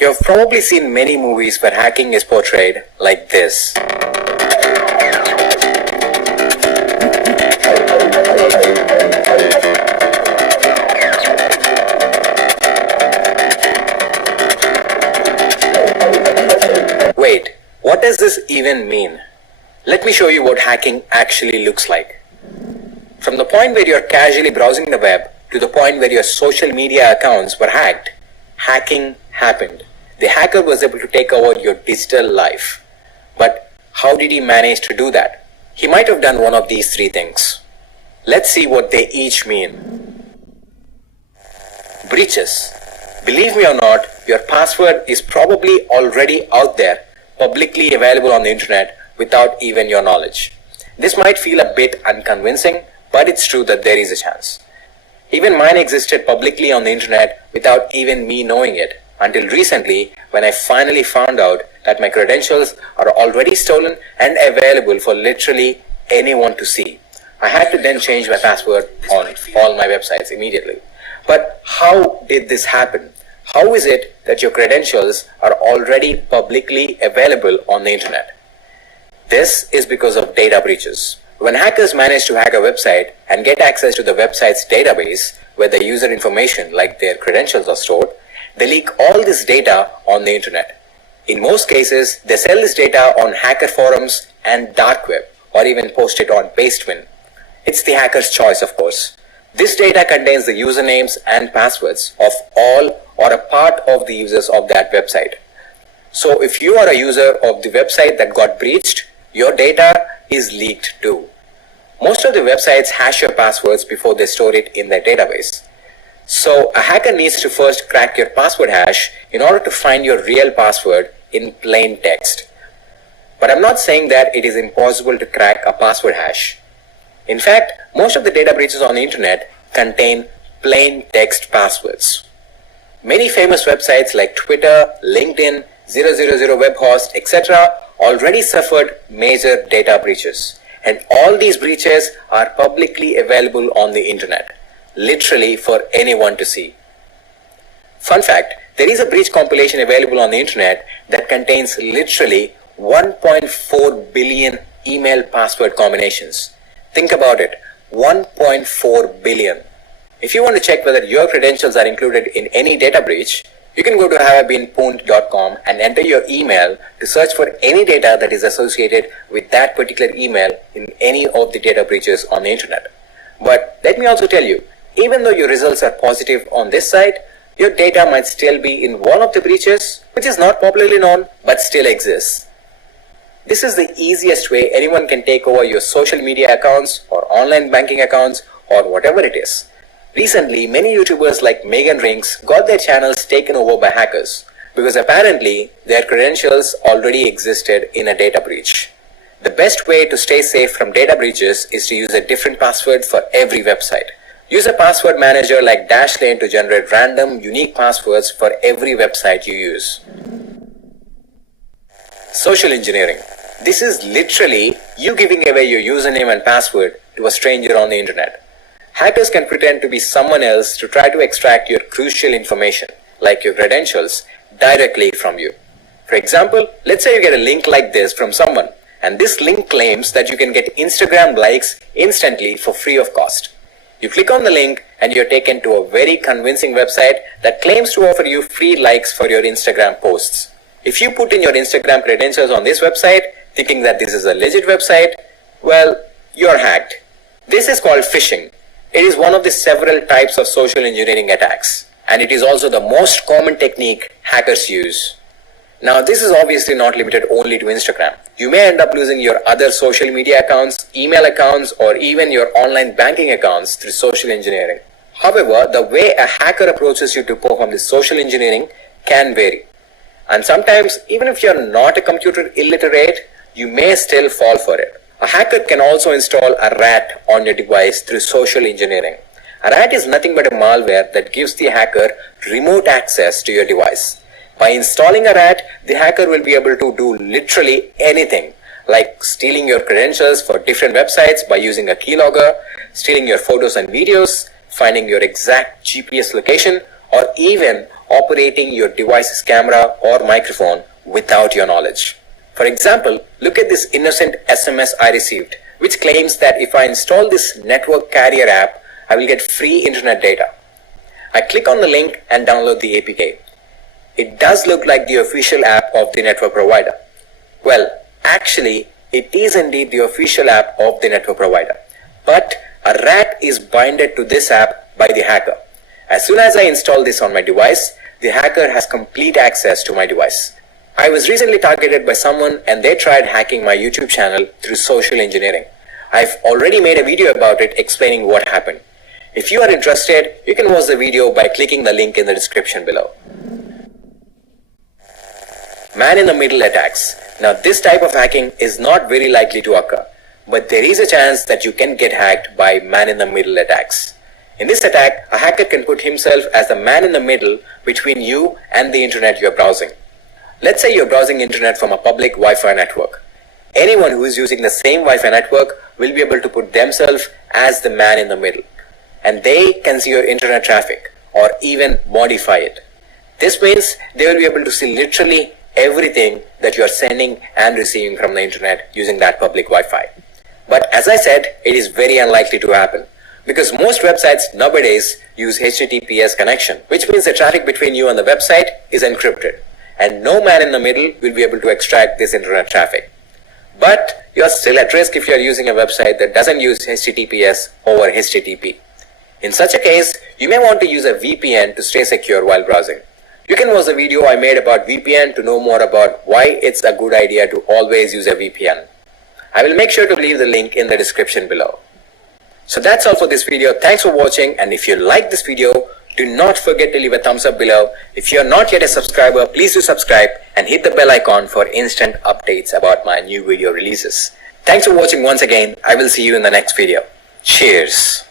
You have probably seen many movies where hacking is portrayed like this. Wait, what does this even mean? Let me show you what hacking actually looks like. From the point where you're casually browsing the web to the point where your social media accounts were hacked, hacking happened. The hacker was able to take over your digital life. But how did he manage to do that? He might have done one of these three things. Let's see what they each mean. Breaches. Believe me or not, your password is probably already out there, publicly available on the internet without even your knowledge. This might feel a bit unconvincing, but it's true that there is a chance. Even mine existed publicly on the internet without even me knowing it, until recently when I finally found out that my credentials are already stolen and available for literally anyone to see. I had to then change my password on all my websites immediately. But how did this happen? How is it that your credentials are already publicly available on the internet? This is because of data breaches. When hackers manage to hack a website and get access to the website's database, where the user information like their credentials are stored, they leak all this data on the internet. In most cases, they sell this data on hacker forums and dark web, or even post it on Pastebin. It's the hacker's choice, of course. This data contains the usernames and passwords of all or a part of the users of that website. So if you are a user of the website that got breached, your data is leaked too. Most of the websites hash your passwords before they store it in their database. So a hacker needs to first crack your password hash in order to find your real password in plain text. But I'm not saying that it is impossible to crack a password hash. In fact, most of the data breaches on the internet contain plain text passwords. Many famous websites like Twitter, LinkedIn, 000 Webhost, etc. already suffered major data breaches. And all these breaches are publicly available on the internet, literally for anyone to see. Fun fact, there is a breach compilation available on the internet that contains literally 1.4 billion email password combinations. Think about it, 1.4 billion. If you want to check whether your credentials are included in any data breach, you can go to haveibeenpwned.com and enter your email to search for any data that is associated with that particular email in any of the data breaches on the internet. But let me also tell you, even though your results are positive on this site, your data might still be in one of the breaches, which is not popularly known, but still exists. This is the easiest way anyone can take over your social media accounts or online banking accounts or whatever it is. Recently, many YouTubers like Megan Rinks got their channels taken over by hackers because apparently their credentials already existed in a data breach. The best way to stay safe from data breaches is to use a different password for every website. Use a password manager like Dashlane to generate random, unique passwords for every website you use. Social engineering. This is literally you giving away your username and password to a stranger on the internet. Hackers can pretend to be someone else to try to extract your crucial information, like your credentials, directly from you. For example, let's say you get a link like this from someone, and this link claims that you can get Instagram likes instantly for free of cost. You click on the link and you're taken to a very convincing website that claims to offer you free likes for your Instagram posts. If you put in your Instagram credentials on this website, thinking that this is a legit website, well, you're hacked. This is called phishing. It is one of the several types of social engineering attacks, and it is also the most common technique hackers use. Now, this is obviously not limited only to Instagram. You may end up losing your other social media accounts, email accounts, or even your online banking accounts through social engineering. However, the way a hacker approaches you to perform this social engineering can vary. And sometimes, even if you're not a computer illiterate, you may still fall for it. A hacker can also install a rat on your device through social engineering. A rat is nothing but a malware that gives the hacker remote access to your device. By installing a rat, the hacker will be able to do literally anything, like stealing your credentials for different websites by using a keylogger, stealing your photos and videos, finding your exact GPS location, or even operating your device's camera or microphone without your knowledge. For example, look at this innocent SMS I received, which claims that if I install this network carrier app, I will get free internet data. I click on the link and download the APK. It does look like the official app of the network provider. Well, actually, it is indeed the official app of the network provider. But a rat is binded to this app by the hacker. As soon as I install this on my device, the hacker has complete access to my device. I was recently targeted by someone and they tried hacking my YouTube channel through social engineering. I've already made a video about it explaining what happened. If you are interested, you can watch the video by clicking the link in the description below. Man-in-the-middle attacks. Now this type of hacking is not very likely to occur, but there is a chance that you can get hacked by man-in-the-middle attacks. In this attack, a hacker can put himself as the man in the middle between you and the internet you're browsing. Let's say you're browsing internet from a public Wi-Fi network. Anyone who is using the same Wi-Fi network will be able to put themselves as the man in the middle, and they can see your internet traffic or even modify it. This means they will be able to see literally everything that you are sending and receiving from the internet using that public Wi-Fi. But as I said, it is very unlikely to happen because most websites nowadays use HTTPS connection, which means the traffic between you and the website is encrypted, and no man in the middle will be able to extract this internet traffic. But you are still at risk if you are using a website that doesn't use HTTPS over HTTP. In such a case, you may want to use a VPN to stay secure while browsing. You can watch the video I made about VPN to know more about why it's a good idea to always use a VPN. I will make sure to leave the link in the description below. So that's all for this video. Thanks for watching, and if you like this video, do not forget to leave a thumbs up below. If you are not yet a subscriber, please do subscribe and hit the bell icon for instant updates about my new video releases. Thanks for watching once again. I will see you in the next video. Cheers.